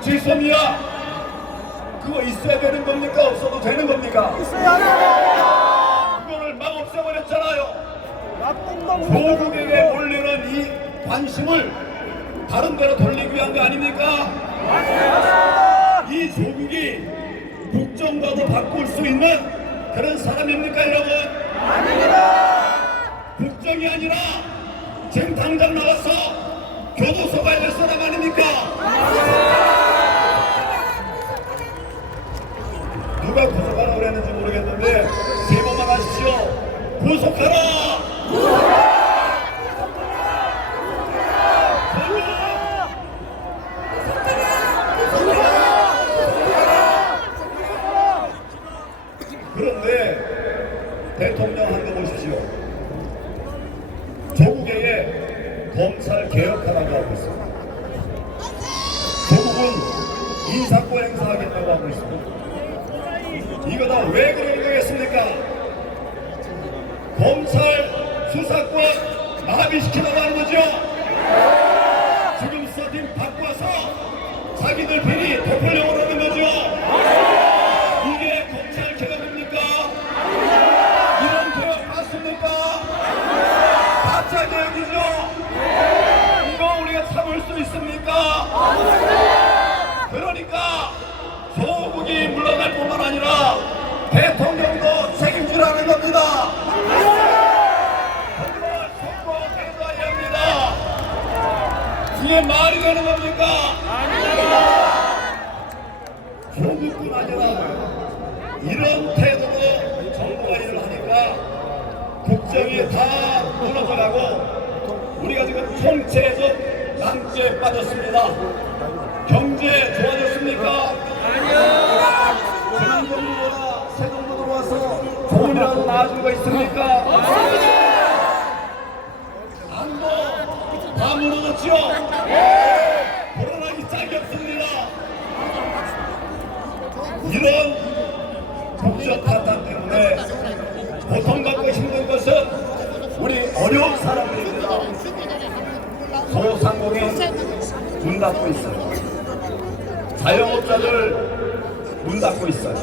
지소미아 그거 있어야 되는 겁니까? 없어도 되는 겁니까? 있어야 그거를 막 없애버렸잖아요. 조국에게 몰리는 이 관심을 다른 데로 돌리기 위한 거 아닙니까? 이 조국이 국정과도 바꿀 수 있는 그런 사람입니까 여러분? 국정이 아니라 지금 당장 나가서 교도소 가야 될 사람 아닙니까? 누가 구속하라 그랬는지 모르겠는데 세 번만 하십시오. 구속하라! 그런데 대통령 한 거 보십시오. 조국에 검찰 개혁하라고 하고 있습니다. 조국은 인사권 행사하겠다고 하고 있습니다. 이거 다 왜 그러는 거겠습니까? 검찰 수사권 마비시키라고 하는 거죠? 지금 서팀 바꿔서 자기들 비리 덮으려고 그러는 거죠? 이게 검찰 개혁입니까? 이런 개혁 맞습니까? 가짜 개혁이죠? 이거 우리가 참을 수 있습니까 조국이 물러날 뿐만 아니라 대통령도 책임지라는 겁니다. 정말 선거해야 합니다. 이게 말이 되는 겁니까? 조국뿐 아니라 이런 태도로 정부가 일을 하니까 국정이 다 무너져가고 우리가 지금 총체적 난제에 빠졌습니다. 경제 좋아졌습니까? 지난 정부보다 새 정부 들어와서 조금이라도 나아진 거 있습니까? 안도 다 무너졌죠? 코로나기 짝이 없습니다. 이런 국적 파탄 때문에 고통받고 힘든 것은 우리 어려운 사람들입니다. 소상공인 문 닫고 있어요. 자영업자들 문 닫고 있어요.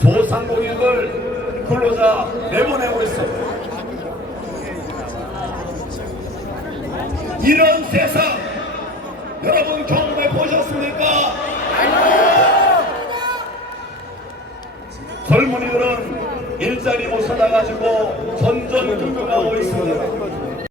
소상공인들 근로자 내보내고 있어요. 이런 세상 여러분 경험해 보셨습니까? 젊은이들은 일자리 못 찾아가지고 전전긍긍하고 있습니다.